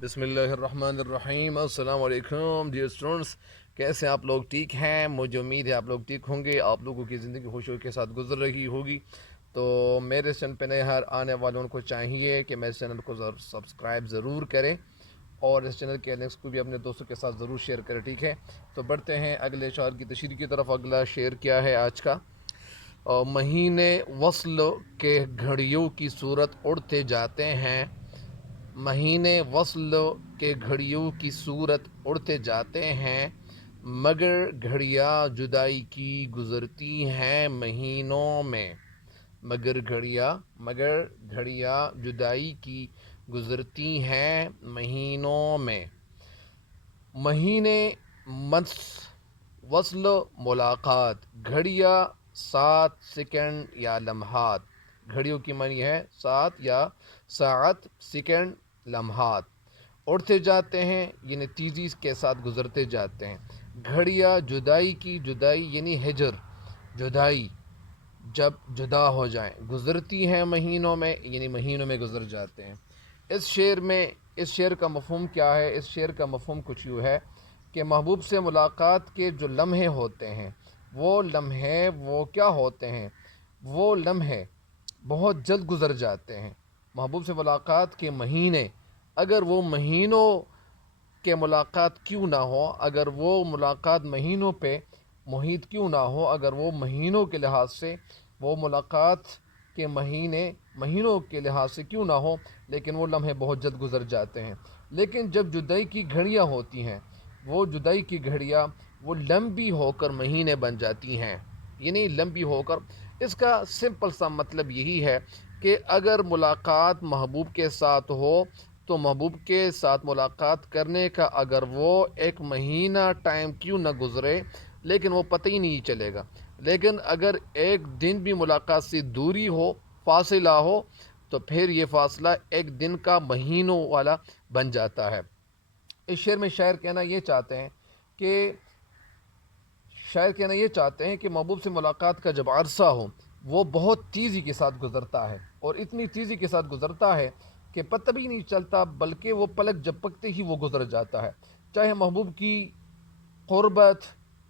بسم اللہ الرحمن الرحیم۔ السلام علیکم ڈیئر اسٹوڈنٹس، کیسے آپ لوگ؟ ٹھیک ہیں؟ مجھے امید ہے آپ لوگ ٹھیک ہوں گے، آپ لوگوں کی زندگی خوشیوں کے ساتھ گزر رہی ہوگی۔ تو میرے چینل پہ نئے ہر آنے والوں کو چاہیے کہ میرے چینل کو سبسکرائب ضرور کریں اور اس چینل کے لنکس کو بھی اپنے دوستوں کے ساتھ ضرور شیئر کریں، ٹھیک ہے؟ تو بڑھتے ہیں اگلے شعر کی تشریح کی طرف۔ اگلا شعر کیا ہے آج کا؟ مہینے وصل کے گھڑیوں کی صورت اڑتے جاتے ہیں، مہینے وصل کے گھڑیوں کی صورت اڑتے جاتے ہیں، مگر گھڑیاں جدائی کی گزرتی ہیں مہینوں میں، مگر گھڑیاں جدائی کی گزرتی ہیں مہینوں میں۔ مہینے منس وصل ملاقات، گھڑیاں 7 سیکنڈ یا لمحات، گھڑیوں کی معنی ہے 7 یا سیکنڈ لمحات، اڑتے جاتے ہیں یعنی تیزی کے ساتھ گزرتے جاتے ہیں۔ گھڑیاں جدائی کی، جدائی یعنی ہجر، جدائی جب جدا ہو جائیں، گزرتی ہیں مہینوں میں یعنی مہینوں میں گزر جاتے ہیں۔ اس شعر کا مفہوم کیا ہے؟ اس شعر کا مفہوم کچھ یوں ہے کہ محبوب سے ملاقات کے جو لمحے ہوتے ہیں، وہ کیا ہوتے ہیں؟ وہ لمحے بہت جلد گزر جاتے ہیں۔ محبوب سے ملاقات کے مہینے، اگر وہ مہینوں کے ملاقات کیوں نہ ہو، اگر وہ ملاقات مہینوں پہ محیط کیوں نہ ہو، اگر وہ مہینوں کے لحاظ سے وہ ملاقات کے مہینوں کے لحاظ سے کیوں نہ ہو، لیکن وہ لمحے بہت جلد گزر جاتے ہیں۔ لیکن جب جدائی کی گھڑیاں ہوتی ہیں، وہ جدائی کی گھڑیاں وہ لمبی ہو کر مہینے بن جاتی ہیں، یعنی لمبی ہو کر۔ اس کا سمپل سا مطلب یہی ہے کہ اگر ملاقات محبوب کے ساتھ ہو تو محبوب کے ساتھ ملاقات کرنے کا اگر وہ 1 مہینہ ٹائم کیوں نہ گزرے، لیکن وہ پتہ ہی نہیں چلے گا۔ لیکن اگر 1 دن بھی ملاقات سے دوری ہو، فاصلہ ہو، تو پھر یہ فاصلہ 1 دن کا مہینوں والا بن جاتا ہے۔ اس شعر میں شاعر کہنا یہ چاہتے ہیں کہ محبوب سے ملاقات کا جب عرصہ ہو، وہ بہت تیزی کے ساتھ گزرتا ہے، اور اتنی تیزی کے ساتھ گزرتا ہے کہ پتہ بھی نہیں چلتا، بلکہ وہ پلک جھپکتے ہی وہ گزر جاتا ہے۔ چاہے محبوب کی قربت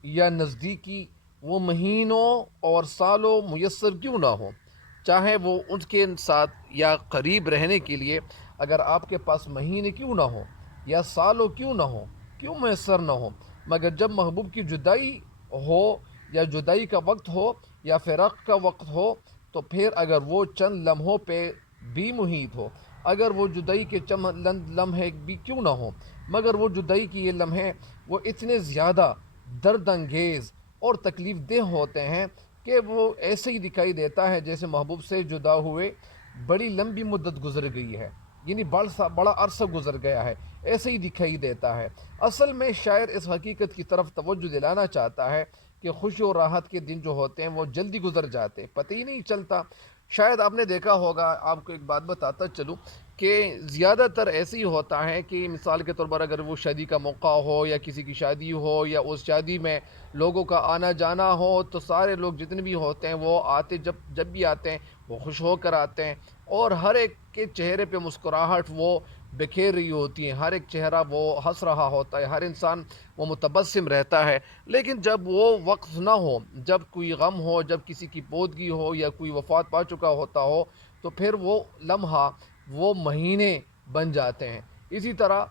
یا نزدیکی وہ مہینوں اور سالوں میسر کیوں نہ ہو، چاہے وہ ان کے ساتھ یا قریب رہنے کے لیے اگر آپ کے پاس مہینے کیوں نہ ہو یا سالوں کیوں نہ ہو، کیوں میسر نہ ہو، مگر جب محبوب کی جدائی ہو یا جدائی کا وقت ہو یا فراق کا وقت ہو، تو پھر اگر وہ چند لمحوں پہ بھی محیط ہو، اگر وہ جدائی کے چند لمحے بھی کیوں نہ ہو، مگر وہ جدائی کی یہ لمحے وہ اتنے زیادہ درد انگیز اور تکلیف دہ ہوتے ہیں کہ وہ ایسے ہی دکھائی دیتا ہے جیسے محبوب سے جدا ہوئے بڑی لمبی مدت گزر گئی ہے، یعنی بڑا عرصہ گزر گیا ہے، ایسے ہی دکھائی دیتا ہے۔ اصل میں شاعر اس حقیقت کی طرف توجہ دلانا چاہتا ہے کہ خوشی اور راحت کے دن جو ہوتے ہیں وہ جلدی گزر جاتے ہیں، پتہ ہی نہیں چلتا۔ شاید آپ نے دیکھا ہوگا، آپ کو ایک بات بتاتا چلوں کہ زیادہ تر ایسے ہی ہوتا ہے کہ مثال کے طور پر اگر وہ شادی کا موقع ہو یا کسی کی شادی ہو یا اس شادی میں لوگوں کا آنا جانا ہو، تو سارے لوگ جتنے بھی ہوتے ہیں وہ آتے، جب بھی آتے ہیں وہ خوش ہو کر آتے ہیں، اور ہر ایک کے چہرے پہ مسکراہٹ وہ بکھیر رہی ہوتی ہے، ہر ایک چہرہ وہ ہنس رہا ہوتا ہے، ہر انسان وہ متبسم رہتا ہے۔ لیکن جب وہ وقت نہ ہو، جب کوئی غم ہو، جب کسی کی پودگی ہو یا کوئی وفات پا چکا ہوتا ہو، تو پھر وہ لمحہ وہ مہینے بن جاتے ہیں۔ اسی طرح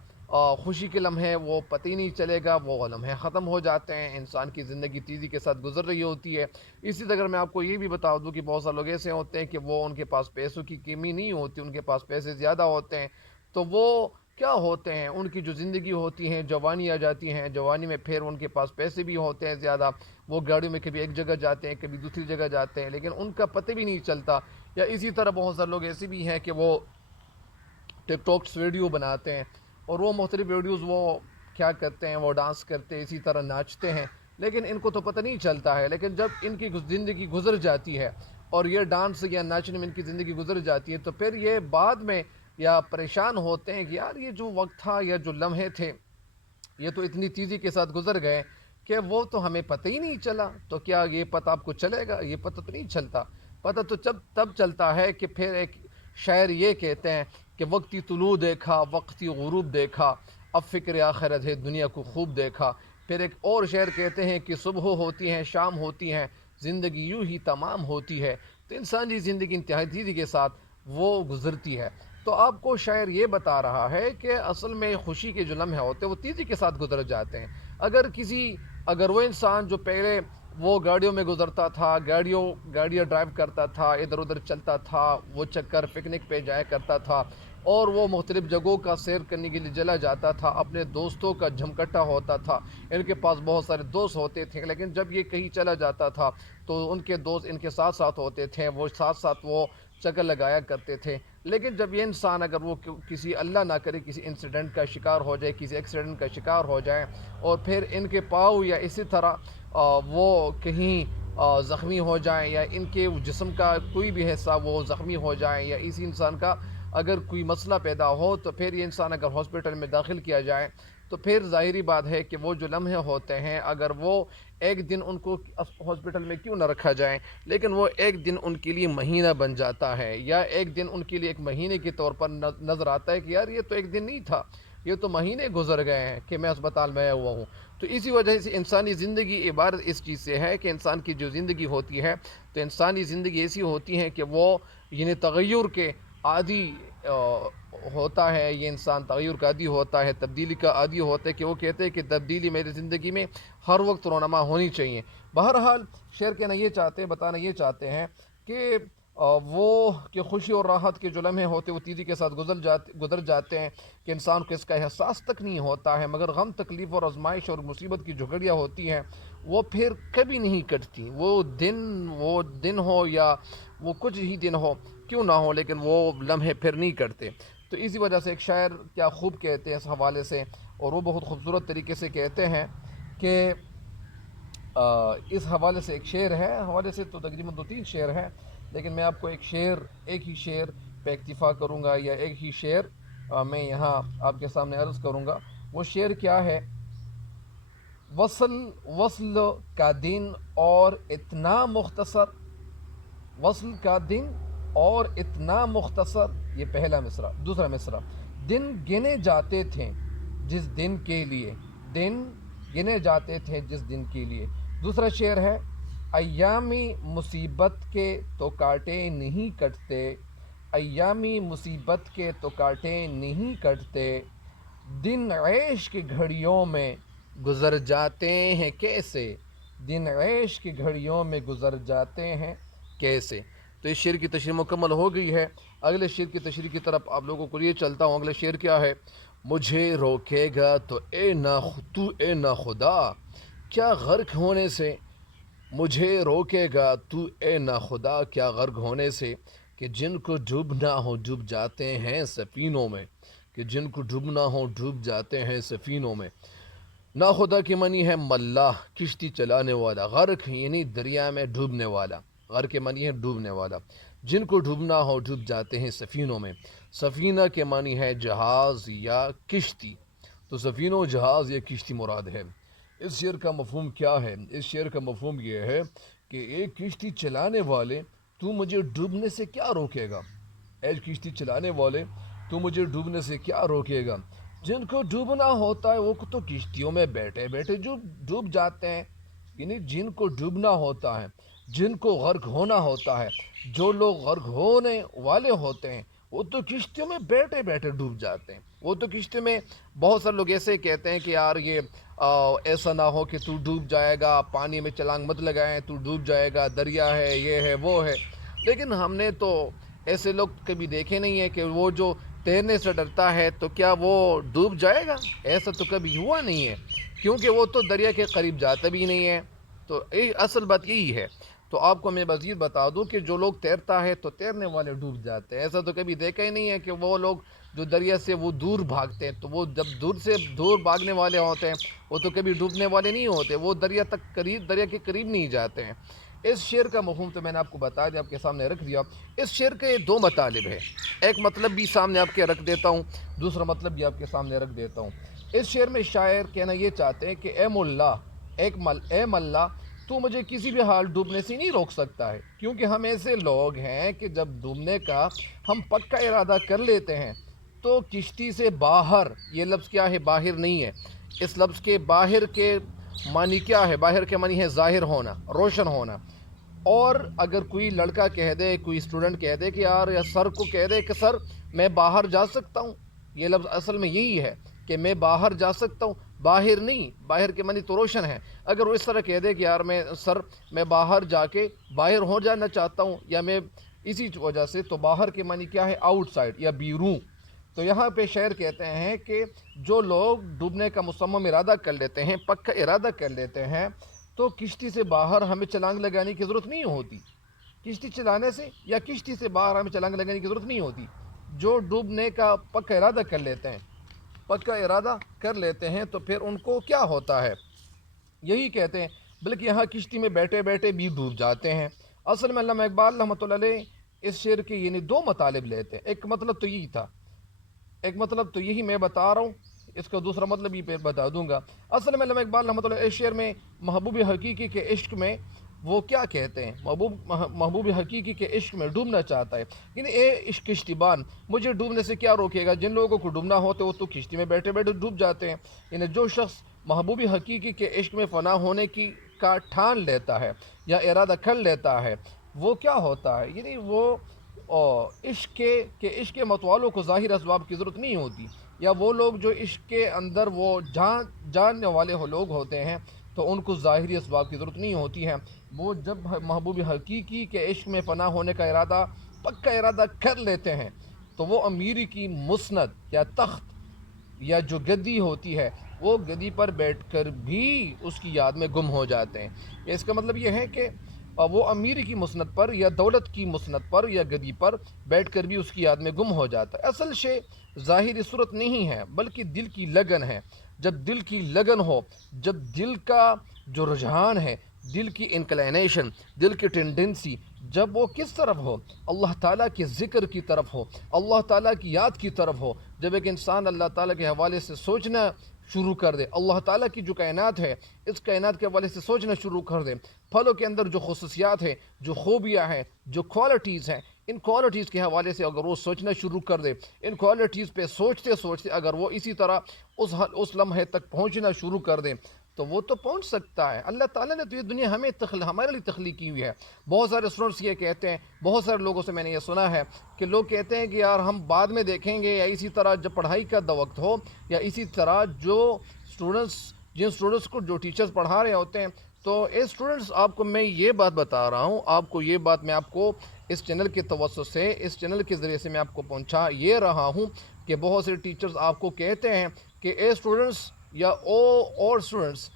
خوشی کے لمحے وہ پتہ ہی نہیں چلے گا، وہ لمحے ختم ہو جاتے ہیں، انسان کی زندگی تیزی کے ساتھ گزر رہی ہوتی ہے۔ اسی طرح اگر میں آپ کو یہ بھی بتا دوں کہ بہت سارے لوگ ایسے ہوتے ہیں کہ وہ ان کے پاس پیسوں کی کمی نہیں ہوتی، ان کے پاس پیسے زیادہ ہوتے ہیں، تو وہ کیا ہوتے ہیں، ان کی جو زندگی ہوتی ہے، جوانی آ جاتی ہیں، جوانی میں پھر ان کے پاس پیسے بھی ہوتے ہیں زیادہ، وہ گاڑیوں میں کبھی ایک جگہ جاتے ہیں کبھی دوسری جگہ جاتے ہیں، لیکن ان کا پتہ بھی نہیں چلتا۔ یا اسی طرح بہت سارے لوگ ایسے بھی ہیں کہ وہ ٹک ٹاکس ویڈیو بناتے ہیں، اور وہ مختلف ویڈیوز وہ کیا کرتے ہیں، وہ ڈانس کرتے ہیں، اسی طرح ناچتے ہیں، لیکن ان کو تو پتہ نہیں چلتا ہے۔ لیکن جب ان کی زندگی گزر جاتی ہے اور یہ ڈانس یا ناچنے میں ان کی زندگی گزر جاتی ہے، تو پھر یہ بعد میں یا پریشان ہوتے ہیں کہ یار یہ جو وقت تھا یا جو لمحے تھے یہ تو اتنی تیزی کے ساتھ گزر گئے کہ وہ تو ہمیں پتہ ہی نہیں چلا۔ تو کیا یہ پتہ آپ کو چلے گا؟ یہ پتہ تو نہیں چلتا۔ پتہ تو تب چلتا ہے کہ پھر ایک شاعر یہ کہتے ہیں کہ وقتی طلوع دیکھا وقتی غروب دیکھا، اب فکر آخرت ہے دنیا کو خوب دیکھا۔ پھر ایک اور شعر کہتے ہیں کہ صبح ہوتی ہیں شام ہوتی ہیں زندگی یوں ہی تمام ہوتی ہے۔ تو انسانی زندگی انتہائی تیزی کے ساتھ وہ گزرتی ہے۔ تو آپ کو شاعر یہ بتا رہا ہے کہ اصل میں خوشی کے جو لمحے ہوتے ہیں وہ تیزی کے ساتھ گزر جاتے ہیں۔ اگر وہ انسان جو پہلے وہ گاڑیوں میں گزرتا تھا، گاڑیاں ڈرائیو کرتا تھا، ادھر ادھر چلتا تھا، وہ چکر پکنک پہ جایا کرتا تھا، اور وہ مختلف جگہوں کا سیر کرنے کے لیے چلا جاتا تھا، اپنے دوستوں کا جھمکٹا ہوتا تھا، ان کے پاس بہت سارے دوست ہوتے تھے، لیکن جب یہ کہیں چلا جاتا تھا تو ان کے دوست ان کے ساتھ ساتھ ہوتے تھے، وہ ساتھ ساتھ وہ چکر لگایا کرتے تھے۔ لیکن جب یہ انسان اگر وہ کسی اللہ نہ کرے کسی انسیڈنٹ کا شکار ہو جائے، کسی ایکسیڈنٹ کا شکار ہو جائے، اور پھر ان کے پاؤں یا اسی طرح وہ کہیں زخمی ہو جائیں، یا ان کے جسم کا کوئی بھی حصہ وہ زخمی ہو جائیں، یا اسی انسان کا اگر کوئی مسئلہ پیدا ہو، تو پھر یہ انسان اگر ہاسپٹل میں داخل کیا جائے، تو پھر ظاہری بات ہے کہ وہ جو لمحے ہوتے ہیں اگر وہ ایک دن ان کو ہاسپٹل میں کیوں نہ رکھا جائے، لیکن وہ ایک دن ان کے لیے مہینہ بن جاتا ہے، یا ایک دن ان کے لیے ایک مہینے کے طور پر نظر آتا ہے کہ یار یہ تو ایک دن نہیں تھا، یہ تو مہینے گزر گئے ہیں کہ میں اسپتال میں آیا ہوا ہوں۔ تو اسی وجہ سے انسانی زندگی عبارت اس چیز سے ہے کہ انسان کی جو زندگی ہوتی ہے، تو انسانی زندگی ایسی ہوتی ہے کہ وہ یعنی تغیر کے عادی ہوتا ہے، یہ انسان تغیر کا عادی ہوتا ہے، تبدیلی کا عادی ہوتا ہے، کہ وہ کہتے ہیں کہ تبدیلی میری زندگی میں ہر وقت رونما ہونی چاہیے۔ بہرحال شعر بتانا یہ چاہتے ہیں کہ وہ کہ خوشی اور راحت کے جو لمحے ہوتے ہیں وہ تیزی کے ساتھ گزر جاتے ہیں، کہ انسان کو اس کا احساس تک نہیں ہوتا ہے، مگر غم تکلیف اور آزمائش اور مصیبت کی جو گھڑیاں ہوتی ہیں وہ پھر کبھی نہیں کٹتی۔ وہ دن ہو یا وہ کچھ ہی دن ہو کیوں نہ ہو، لیکن وہ لمحے پھر نہیں کٹتے۔ تو اسی وجہ سے ایک شاعر کیا خوب کہتے ہیں اس حوالے سے، اور وہ بہت خوبصورت طریقے سے کہتے ہیں کہ اس حوالے سے ایک شعر ہے، حوالے سے تو تقریباً 2-3 شعر ہیں، لیکن میں آپ کو ایک ہی شعر پہ اکتفا کروں گا، یا ایک ہی شعر میں یہاں آپ کے سامنے عرض کروں گا۔ وہ شعر کیا ہے؟ وصل کا دن اور اتنا مختصر، وصل کا دن اور اتنا مختصر، یہ پہلا مصرع۔ دوسرا مصرع، دن گنے جاتے تھے جس دن کے لیے، دن گنے جاتے تھے جس دن کے لیے۔ دوسرا شعر ہے، ایامی مصیبت کے تو کاٹے نہیں کٹتے، ایامی مصیبت کے تو کاٹے نہیں کٹتے، دن عیش کی گھڑیوں میں گزر جاتے ہیں کیسے، دن عیش کی گھڑیوں میں گزر جاتے ہیں کیسے۔ تو اس شعر کی تشریح مکمل ہو گئی ہے۔ اگلے شعر کی تشریح کی طرف آپ لوگوں کو لیے چلتا ہوں۔ اگلے شعر کیا ہے؟ مجھے روکے گا تو اے نا خدا کیا غرق ہونے سے، مجھے روکے گا تو اے نا خدا کیا غرق ہونے سے، کہ جن کو ڈوبنا ہو ڈوب جاتے ہیں سفینوں میں، کہ جن کو ڈوبنا ہو ڈوب جاتے ہیں سفینوں میں۔ ناخدا کی معنی ہے ملاح، کشتی چلانے والا، غرق یعنی دریا میں ڈوبنے والا، غرق کے معنی ہے ڈوبنے والا۔ جن کو ڈوبنا ہو ڈوب جاتے ہیں سفینوں میں، سفینہ کے معنی ہے جہاز یا کشتی، تو سفینوں جہاز یا کشتی مراد ہے۔ اس شعر کا مفہوم کیا ہے؟ اس شعر کا مفہوم یہ ہے کہ ایک کشتی چلانے والے تو مجھے ڈوبنے سے کیا روکے گا، اے کشتی چلانے والے تو مجھے ڈوبنے سے کیا روکے گا۔ جن کو ڈوبنا ہوتا ہے وہ تو کشتیوں میں بیٹھے بیٹھے جو ڈوب جاتے ہیں، یعنی جن کو ڈوبنا ہوتا ہے، جن کو غرق ہونا ہوتا ہے، جو لوگ غرق ہونے والے ہوتے ہیں وہ تو کشتیوں میں بیٹھے بیٹھے ڈوب جاتے ہیں۔ وہ تو کشتی میں بہت سارے لوگ ایسے کہتے ہیں کہ یار یہ ایسا نہ ہو کہ تو ڈوب جائے گا، پانی میں چھلانگ مت لگائیں تو ڈوب جائے گا، دریا ہے یہ ہے وہ ہے، لیکن ہم نے تو ایسے لوگ کبھی دیکھے نہیں ہیں کہ وہ جو تیرنے سے ڈرتا ہے تو کیا وہ ڈوب جائے گا؟ ایسا تو کبھی ہوا نہیں ہے، کیونکہ وہ تو دریا کے قریب جاتا بھی نہیں ہے۔ تو اصل بات یہی ہے۔ تو آپ کو میں مزید بتا دوں کہ جو لوگ تیرتا ہے تو تیرنے والے ڈوب جاتے ہیں، ایسا تو کبھی دیکھا ہی نہیں ہے کہ وہ لوگ جو دریا سے وہ دور بھاگتے ہیں، تو وہ جب دور بھاگنے والے ہوتے ہیں وہ تو کبھی ڈوبنے والے نہیں ہوتے، وہ دریا کے قریب نہیں جاتے ہیں۔ اس شعر کا مفہوم تو میں نے آپ کو بتا دیا، آپ کے سامنے رکھ دیا۔ اس شعر کے 2 مطالب ہیں، ایک مطلب بھی سامنے آپ کے رکھ دیتا ہوں، دوسرا مطلب بھی آپ کے سامنے رکھ دیتا ہوں۔ اس شعر میں شاعر کہنا یہ چاہتے ہیں کہ اے ملا تو مجھے کسی بھی حال ڈوبنے سے نہیں روک سکتا ہے، کیونکہ ہم ایسے لوگ ہیں کہ جب ڈوبنے کا ہم پکا ارادہ کر لیتے ہیں تو کشتی سے باہر، یہ لفظ کیا ہے؟ باہر نہیں ہے. اس لفظ کے باہر کے معنی کیا ہے؟ باہر کے معنی ہے ظاہر ہونا، روشن ہونا. اور اگر کوئی لڑکا کہہ دے، کوئی اسٹوڈنٹ کہہ دے کہ یار، یا سر کو کہہ دے کہ سر میں باہر جا سکتا ہوں، یہ لفظ اصل میں یہی ہے کہ میں باہر جا سکتا ہوں، باہر نہیں. باہر کے معنی تو روشن ہے. اگر وہ اس طرح کہہ دے کہ یار میں باہر جا کے باہر ہو جانا چاہتا ہوں، یا میں اسی وجہ سے، تو باہر کے معنی کیا ہے؟ آؤٹ سائڈ یا بیرون. تو یہاں پہ شاعر کہتے ہیں کہ جو لوگ ڈوبنے کا مصمم ارادہ کر لیتے ہیں، پکا ارادہ کر لیتے ہیں، تو کشتی سے باہر ہمیں چھلانگ لگانے کی ضرورت نہیں ہوتی. کشتی چلانے سے یا کشتی سے باہر ہمیں چھلانگ لگانے کی ضرورت نہیں ہوتی. جو ڈوبنے کا پکا ارادہ کر لیتے ہیں، پکا ارادہ کر لیتے ہیں، تو پھر ان کو کیا ہوتا ہے؟ یہی کہتے ہیں. بلکہ یہاں کشتی میں بیٹھے بیٹھے بھی ڈوب جاتے ہیں. اصل میں علامہ اقبال رحمۃ اللہ علیہ اس شعر کے یعنی دو مطالب لیتے ہیں. ایک مطلب تو یہی تھا، ایک مطلب تو یہی میں بتا رہا ہوں، اس کا دوسرا مطلب بھی پھر بتا دوں گا. اصل میں علامہ اقبال رحمۃ اللہ اس شعر میں محبوب حقیقی کے عشق میں وہ کیا کہتے ہیں؟ محبوب حقیقی کے عشق میں ڈوبنا چاہتا ہے. یعنی اے عشق کشتیبان، مجھے ڈوبنے سے کیا روکے گا؟ جن لوگوں کو ڈوبنا ہوتے وہ تو کشتی میں بیٹھے بیٹھے ڈوب جاتے ہیں. یعنی جو شخص محبوب حقیقی کے عشق میں فنا ہونے کا ٹھان لیتا ہے یا ارادہ کر لیتا ہے، وہ کیا ہوتا ہے؟ یعنی وہ عشق کے متوالوں کو ظاہر اسباب کی ضرورت نہیں ہوتی. یا وہ لوگ جو عشق کے اندر وہ جاننے والے لوگ ہوتے ہیں، تو ان کو ظاہری اسباب کی ضرورت نہیں ہوتی ہے. وہ جب محبوب حقیقی کے عشق میں فنا ہونے کا پکا ارادہ کر لیتے ہیں، تو وہ امیری کی مسند یا تخت یا جو گدی ہوتی ہے، وہ گدی پر بیٹھ کر بھی اس کی یاد میں گم ہو جاتے ہیں. اس کا مطلب یہ ہے کہ وہ امیری کی مسند پر یا دولت کی مسند پر یا گدی پر بیٹھ کر بھی اس کی یاد میں گم ہو جاتا ہے. اصل شے ظاہری صورت نہیں ہے، بلکہ دل کی لگن ہے. جب دل کی لگن ہو، جب دل کا جو رجحان ہے، دل کی انکلینیشن، دل کی ٹینڈنسی، جب وہ کس طرف ہو؟ اللہ تعالیٰ کے ذکر کی طرف ہو، اللہ تعالیٰ کی یاد کی طرف ہو. جب ایک انسان اللہ تعالیٰ کے حوالے سے سوچنا شروع کر دے، اللہ تعالیٰ کی جو کائنات ہے، اس کائنات کے حوالے سے سوچنا شروع کر دے، پھلوں کے اندر جو خصوصیات ہیں، جو خوبیاں ہیں، جو کوالٹیز ہیں، ان کوالٹیز کے حوالے سے اگر وہ سوچنا شروع کر دے، ان کوالٹیز پہ سوچتے سوچتے اگر وہ اسی طرح اس لمحے تک پہنچنا شروع کر دے، تو وہ تو پہنچ سکتا ہے. اللہ تعالیٰ نے تو یہ دنیا ہمارے لیے تخلیق کی ہوئی ہے. بہت سارے اسٹوڈنٹس یہ کہتے ہیں، بہت سارے لوگوں سے میں نے یہ سنا ہے کہ لوگ کہتے ہیں کہ یار ہم بعد میں دیکھیں گے، یا اسی طرح جب پڑھائی کا وقت ہو، یا اسی طرح جن اسٹوڈنٹس کو جو ٹیچرز پڑھا رہے ہوتے ہیں. تو اے اسٹوڈنٹس، آپ کو میں یہ بات بتا رہا ہوں، آپ کو یہ بات میں آپ کو اس چینل کے توسط سے، اس چینل کے ذریعے سے میں آپ کو پہنچا یہ رہا ہوں کہ بہت سے ٹیچرز آپ کو کہتے ہیں کہ اے اسٹوڈنٹس یا اور اسٹوڈنٹس،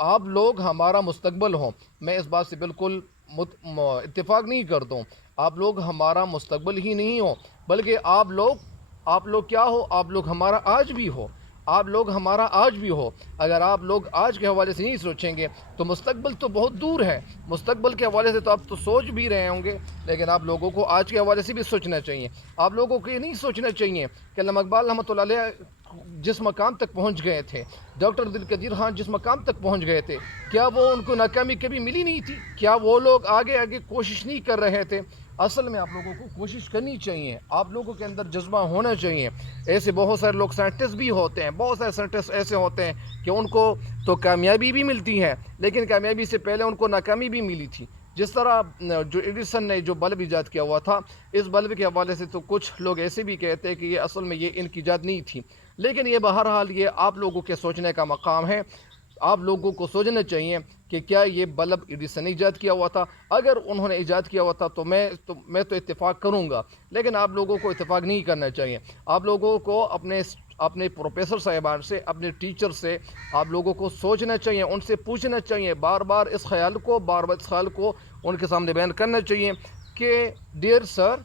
آپ لوگ ہمارا مستقبل ہو. میں اس بات سے بالکل اتفاق نہیں کرتا ہوں. آپ لوگ ہمارا مستقبل ہی نہیں ہو، بلکہ آپ لوگ کیا ہو؟ آپ لوگ ہمارا آج بھی ہو. آپ لوگ ہمارا آج بھی ہو. اگر آپ لوگ آج کے حوالے سے نہیں سوچیں گے تو مستقبل تو بہت دور ہے. مستقبل کے حوالے سے تو آپ تو سوچ بھی رہے ہوں گے، لیکن آپ لوگوں کو آج کے حوالے سے بھی سوچنا چاہیے. آپ لوگوں کو یہ نہیں سوچنا چاہیے کہ علامہ اقبال رحمۃ اللہ علیہ جس مقام تک پہنچ گئے تھے، ڈاکٹر عبدالقدیر خان جس مقام تک پہنچ گئے تھے، کیا وہ ان کو ناکامی کبھی ملی نہیں تھی؟ کیا وہ لوگ آگے کوشش نہیں کر رہے تھے؟ اصل میں آپ لوگوں کو کوشش کرنی چاہیے، آپ لوگوں کے اندر جذبہ ہونا چاہیے. ایسے بہت سارے لوگ سائنٹسٹ بھی ہوتے ہیں، بہت سارے سائنٹسٹ ایسے ہوتے ہیں کہ ان کو تو کامیابی بھی ملتی ہے، لیکن کامیابی سے پہلے ان کو ناکامی بھی ملی تھی. جس طرح جو ایڈیسن نے جو بلب ایجاد کیا ہوا تھا، اس بلب کے حوالے سے تو کچھ لوگ ایسے بھی کہتے ہیں کہ یہ اصل میں یہ ان کی ایجاد نہیں تھی. لیکن یہ بہرحال یہ آپ لوگوں کے سوچنے کا مقام ہے. آپ لوگوں کو سوچنا چاہیے کہ کیا یہ بلب ایڈیسن نے ایجاد کیا ہوا تھا؟ اگر انہوں نے ایجاد کیا ہوا تھا تو میں تو اتفاق کروں گا، لیکن آپ لوگوں کو اتفاق نہیں کرنا چاہیے. آپ لوگوں کو اپنے پروفیسر صاحبان سے، اپنے ٹیچر سے آپ لوگوں کو سوچنا چاہیے، ان سے پوچھنا چاہیے، بار بار اس خیال کو ان کے سامنے بیان کرنا چاہیے کہ ڈیئر سر،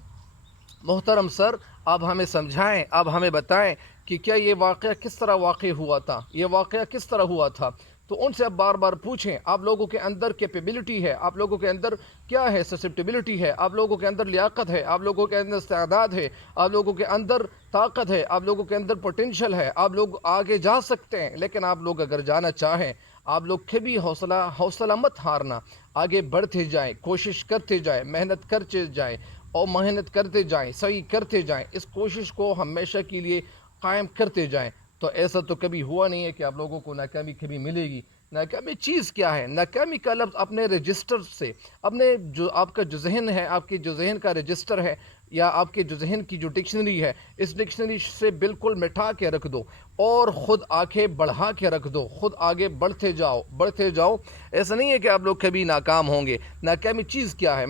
محترم سر، آپ ہمیں سمجھائیں، آپ ہمیں بتائیں کہ کیا یہ واقعہ کس طرح واقع ہوا تھا، یہ واقعہ کس طرح ہوا تھا. تو ان سے آپ بار بار پوچھیں. آپ لوگوں کے اندر کیپیبلٹی ہے، آپ لوگوں کے اندر کیا ہے؟ سسپٹیبلٹی ہے، آپ لوگوں کے اندر لیاقت ہے، آپ لوگوں کے اندر استعداد ہے، آپ لوگوں کے اندر طاقت ہے، آپ لوگوں کے اندر پوٹینشل ہے، آپ لوگ آگے جا سکتے ہیں. لیکن آپ لوگ اگر جانا چاہیں، آپ لوگ کبھی حوصلہ مت ہارنا، آگے بڑھتے جائیں، کوشش کرتے جائیں، محنت کرتے جائیں، اور محنت کرتے جائیں، سعی کرتے جائیں، اس کوشش کو ہمیشہ کے لیے قائم کرتے جائیں، تو ایسا تو کبھی ہوا نہیں ہے کہ آپ لوگوں کو ناکامی کبھی ملے گی۔ ناکامی چیز کیا ہے؟ ناکامی کا لفظ اپنے رجسٹر سے، اپنے جو آپ کا جو ذہن ہے، آپ کے جو ذہن کا رجسٹر ہے، یا آپ کے جو ذہن کی جو ڈکشنری ہے، اس ڈکشنری سے بالکل مٹھا کے رکھ دو اور خود آنکھیں بڑھا کے رکھ دو، خود آگے بڑھتے جاؤ بڑھتے جاؤ۔ ایسا نہیں ہے کہ آپ لوگ کبھی ناکام ہوں گے۔ ناکامی چیز کیا ہے؟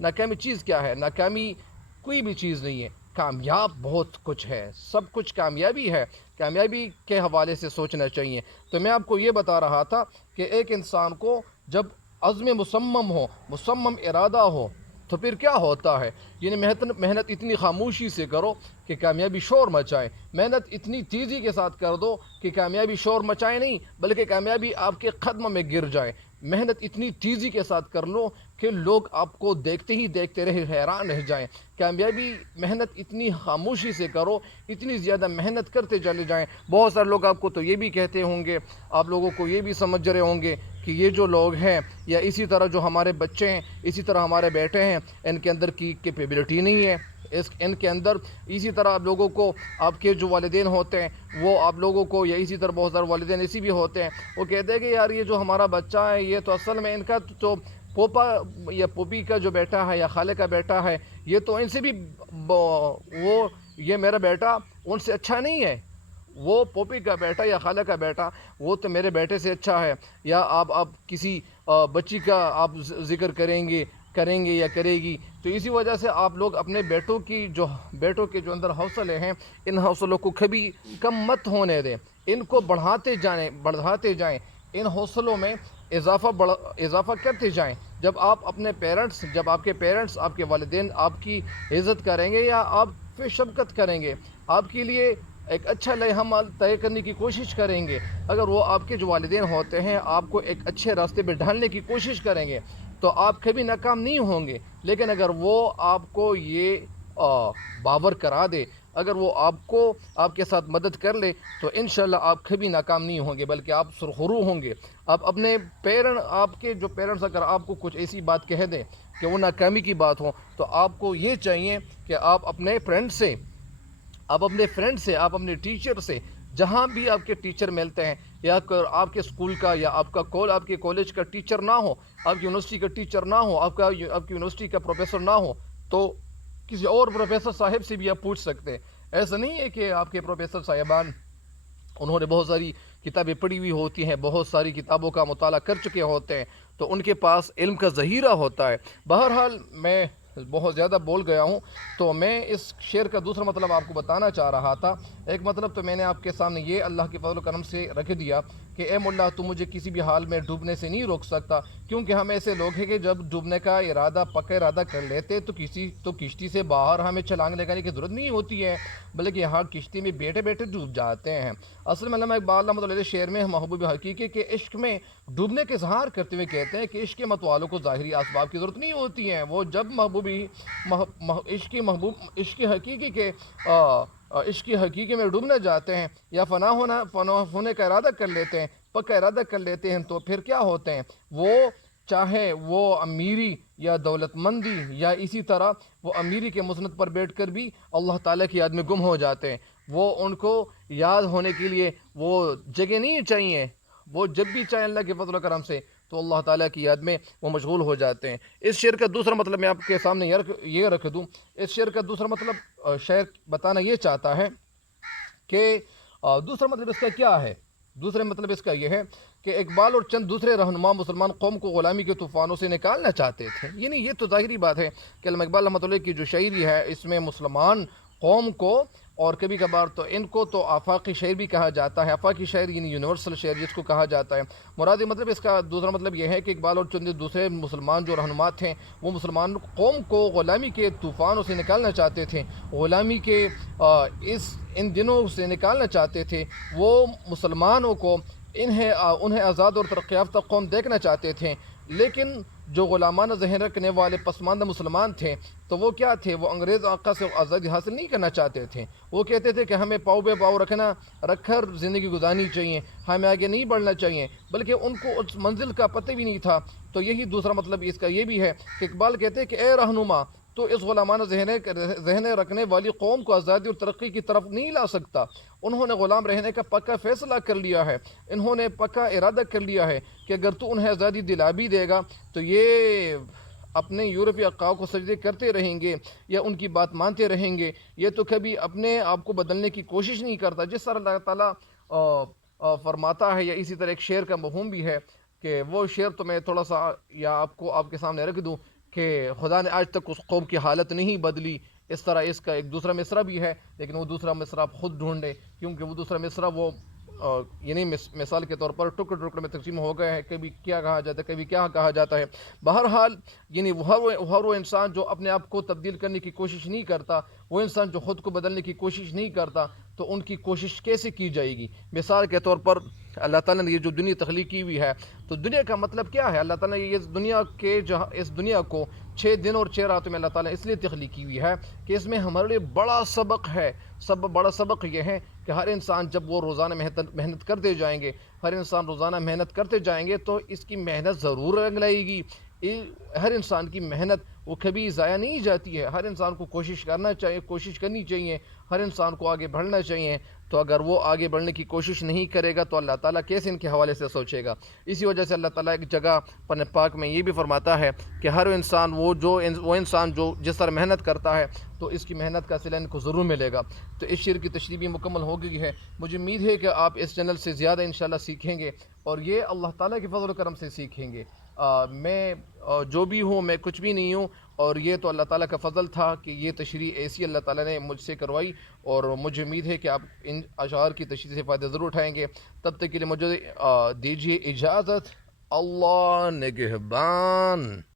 ناکامی چیز کیا ہے؟ ناکامی کوئی بھی چیز نہیں ہے، کامیاب بہت کچھ ہے، سب کچھ کامیابی ہے۔ کامیابی کے حوالے سے سوچنا چاہیے۔ تو میں آپ کو یہ بتا رہا تھا کہ ایک انسان کو جب عزم مصمم ہو، مصمم ارادہ ہو، تو پھر کیا ہوتا ہے؟ یعنی محنت اتنی خاموشی سے کرو کہ کامیابی شور مچائے، محنت اتنی تیزی کے ساتھ کر دو کہ کامیابی شور مچائے نہیں بلکہ کامیابی آپ کے قدم میں گر جائے۔ محنت اتنی تیزی کے ساتھ کر لو کہ لوگ آپ کو دیکھتے ہی دیکھتے حیران رہ جائیں۔ کامیابی محنت اتنی خاموشی سے کرو، اتنی زیادہ محنت کرتے چلے جائیں۔ بہت سارے لوگ آپ کو تو یہ بھی کہتے ہوں گے، آپ لوگوں کو یہ بھی سمجھ رہے ہوں گے کہ یہ جو لوگ ہیں، یا اسی طرح جو ہمارے بچے ہیں، اسی طرح ہمارے بیٹے ہیں، ان کے اندر کی کیپیبلٹی نہیں ہے، ان کے اندر اسی طرح آپ لوگوں کو، آپ کے جو والدین ہوتے ہیں وہ آپ لوگوں کو، یا اسی طرح بہت سارے والدین ایسی بھی ہوتے ہیں، وہ کہتے ہیں کہ یار یہ جو ہمارا بچہ ہے یہ تو اصل میں ان کا تو پوپا یا پوپی کا جو بیٹا ہے یا خالے کا بیٹا ہے، یہ تو ان سے بھی یہ میرا بیٹا ان سے اچھا نہیں ہے، وہ پوپی کا بیٹا یا خالہ کا بیٹا وہ تو میرے بیٹے سے اچھا ہے۔ یا آپ کسی بچی کا آپ ذکر کریں گے یا کرے گی، تو اسی وجہ سے آپ لوگ اپنے بیٹوں کے جو اندر حوصلے ہیں، ان حوصلوں کو کبھی کم مت ہونے دیں، ان کو بڑھاتے جائیں، ان حوصلوں میں اضافہ کرتے جائیں۔ جب آپ کے پیرنٹس، آپ کے والدین آپ کی عزت کریں گے یا آپ پہ شفقت کریں گے، آپ کے لیے ایک اچھا لمحہ عمل طے کرنے کی کوشش کریں گے، اگر وہ آپ کے جو والدین ہوتے ہیں آپ کو ایک اچھے راستے پہ ڈھالنے کی کوشش کریں گے تو آپ کبھی ناکام نہیں ہوں گے۔ لیکن اگر وہ آپ کو یہ باور کرا دے، اگر وہ آپ کے ساتھ مدد کر لے، تو انشاءاللہ آپ کبھی ناکام نہیں ہوں گے بلکہ آپ سرخرو ہوں گے۔ آپ کے جو پیرنٹس اگر آپ کو کچھ ایسی بات کہہ دیں کہ وہ ناکامی کی بات ہو، تو آپ کو یہ چاہیے کہ آپ اپنے فرینڈ سے، آپ اپنے ٹیچر سے، جہاں بھی آپ کے ٹیچر ملتے ہیں، یا آپ کے اسکول کا یا آپ کے کالج کا ٹیچر نہ ہو، آپ کی یونیورسٹی کا ٹیچر نہ ہو، آپ کی یونیورسٹی کا پروفیسر نہ ہو، تو کسی اور پروفیسر صاحب سے بھی آپ پوچھ سکتے ہیں۔ ایسا نہیں ہے کہ آپ کے پروفیسر صاحبان انہوں نے بہت ساری کتابیں پڑھی ہوئی ہوتی ہیں، بہت ساری کتابوں کا مطالعہ کر چکے ہوتے ہیں، تو ان کے پاس علم کا ذخیرہ ہوتا ہے۔ بہرحال میں بہت زیادہ بول گیا ہوں، تو میں اس شعر کا دوسرا مطلب آپ کو بتانا چاہ رہا تھا۔ ایک مطلب تو میں نے آپ کے سامنے یہ اللہ کے فضل و کرم سے رکھ دیا کہ اے مولا تو مجھے کسی بھی حال میں ڈوبنے سے نہیں روک سکتا، کیونکہ ہم ایسے لوگ ہیں کہ جب ڈوبنے کا پکا ارادہ کر لیتے تو کشتی سے باہر ہمیں چھلانگ لگانے کی ضرورت نہیں ہوتی ہے، بلکہ یہاں کشتی میں بیٹھے بیٹھے ڈوب جاتے ہیں۔ اصل میں علامہ اقبال رحمۃ اللہ علیہ شعر میں محبوب حقیقی کے عشق میں ڈوبنے کے اظہار کرتے ہوئے کہتے ہیں کہ عشق کے متوالوں کو ظاہری اسباب کی ضرورت نہیں ہوتی ہے، وہ جب عشق حقیقی میں ڈوبنے جاتے ہیں یا فنا ہونے کا ارادہ کر لیتے ہیں، پکا ارادہ کر لیتے ہیں، تو پھر کیا ہوتے ہیں؟ وہ چاہے وہ امیری یا دولت مندی، یا اسی طرح وہ امیری کے مسند پر بیٹھ کر بھی اللہ تعالیٰ کی یاد میں گم ہو جاتے ہیں۔ وہ ان کو یاد ہونے کے لیے وہ جگہ نہیں چاہیے، وہ جب بھی چاہیں اللہ کے فضل و کرم سے تو اللہ تعالیٰ کی یاد میں وہ مشغول ہو جاتے ہیں۔ اس شعر کا دوسرا مطلب میں آپ کے سامنے یہ رکھ دوں۔ اس شعر کا دوسرا مطلب شاعر بتانا یہ چاہتا ہے کہ دوسرا مطلب اس کا کیا ہے؟ دوسرا مطلب اس کا یہ ہے کہ اقبال اور چند دوسرے رہنما مسلمان قوم کو غلامی کے طوفانوں سے نکالنا چاہتے تھے۔ یعنی یہ تو ظاہری بات ہے کہ علامہ اقبال رحمۃ اللہ کی جو شاعری ہے اس میں مسلمان قوم کو، اور کبھی کبھار تو ان کو تو آفاقی شعر بھی کہا جاتا ہے، آفاقی شعر یعنی یونیورسل شعر جس کو کہا جاتا ہے۔ مرادی مطلب اس کا دوسرا مطلب یہ ہے کہ اقبال اور چند دوسرے مسلمان جو رہنما تھے وہ مسلمان قوم کو غلامی کے طوفانوں سے نکالنا چاہتے تھے، غلامی کے ان دنوں سے نکالنا چاہتے تھے۔ وہ مسلمانوں کو انہیں آزاد اور ترقی یافتہ قوم دیکھنا چاہتے تھے، لیکن جو غلامانہ ذہن رکھنے والے پسماندہ مسلمان تھے تو وہ کیا تھے؟ وہ انگریز آقا سے آزادی حاصل نہیں کرنا چاہتے تھے۔ وہ کہتے تھے کہ ہمیں پاؤ بے پاؤ رکھ کر زندگی گزارنی چاہیے، ہمیں آگے نہیں بڑھنا چاہیے، بلکہ ان کو اس منزل کا پتہ بھی نہیں تھا تو یہی دوسرا مطلب اس کا یہ بھی ہے کہ اقبال کہتے ہیں کہ اے رہنما تو اس غلامانہ ذہن رکھنے والی قوم کو آزادی اور ترقی کی طرف نہیں لا سکتا۔ انہوں نے غلام رہنے کا پکا فیصلہ کر لیا ہے، انہوں نے پکا ارادہ کر لیا ہے کہ اگر تو انہیں آزادی دلا بھی دے گا تو یہ اپنے یورپی آقاؤں کو سجدے کرتے رہیں گے یا ان کی بات مانتے رہیں گے، یہ تو کبھی اپنے آپ کو بدلنے کی کوشش نہیں کرتا۔ جس طرح اللہ تعالیٰ فرماتا ہے، یا اسی طرح ایک شعر کا مفہوم بھی ہے کہ وہ شعر تو میں تھوڑا سا یا آپ کے سامنے رکھ دوں کہ خدا نے آج تک اس قوم کی حالت نہیں بدلی۔ اس طرح اس کا ایک دوسرا مصرع بھی ہے، لیکن وہ دوسرا مصرع آپ خود ڈھونڈیں، کیونکہ وہ دوسرا مصرع وہ یعنی مثال کے طور پر ٹکڑے ٹکڑے میں تقسیم ہو گیا ہے، کبھی کیا کہا جاتا ہے کبھی کیا کہا جاتا ہے۔ بہرحال یعنی ہر وہ انسان جو اپنے آپ کو تبدیل کرنے کی کوشش نہیں کرتا، وہ انسان جو خود کو بدلنے کی کوشش نہیں کرتا، تو ان کی کوشش کیسے کی جائے گی؟ مثال کے طور پر اللہ تعالیٰ نے یہ جو دنیا تخلیق کی ہوئی ہے، تو دنیا کا مطلب کیا ہے؟ اللہ تعالیٰ نے اس دنیا کو 6 دن اور 6 راتوں میں اللہ تعالیٰ نے اس لیے تخلیق کی ہوئی ہے کہ اس میں ہمارے لیے بڑا سبق ہے۔ بڑا سبق یہ ہے کہ ہر انسان جب وہ روزانہ محنت کرتے جائیں گے، ہر انسان روزانہ محنت کرتے جائیں گے تو اس کی محنت ضرور رنگ لائے گی۔ ہر انسان کی محنت وہ کبھی ضائع نہیں جاتی ہے، ہر انسان کو کوشش کرنی چاہیے، ہر انسان کو آگے بڑھنا چاہیے۔ تو اگر وہ آگے بڑھنے کی کوشش نہیں کرے گا تو اللہ تعالیٰ کیسے ان کے حوالے سے سوچے گا؟ اسی وجہ سے اللہ تعالیٰ ایک جگہ قرآن پاک میں یہ بھی فرماتا ہے کہ ہر انسان وہ انسان جو جس طرح محنت کرتا ہے تو اس کی محنت کا صلہ ان کو ضرور ملے گا۔ تو اس شعر کی تشریح بھی مکمل ہو گئی ہے۔ مجھے امید ہے کہ آپ اس چینل سے زیادہ انشاءاللہ سیکھیں گے اور یہ اللہ تعالیٰ کے فضل و کرم سے سیکھیں گے۔ میں جو بھی ہوں، میں کچھ بھی نہیں ہوں، اور یہ تو اللہ تعالیٰ کا فضل تھا کہ یہ تشریح ایسی اللہ تعالیٰ نے مجھ سے کروائی، اور مجھے امید ہے کہ آپ ان اشعار کی تشریح سے فائدہ ضرور اٹھائیں گے۔ تب تک کے لیے مجھے دیجیے اجازت۔ اللہ نگہبان۔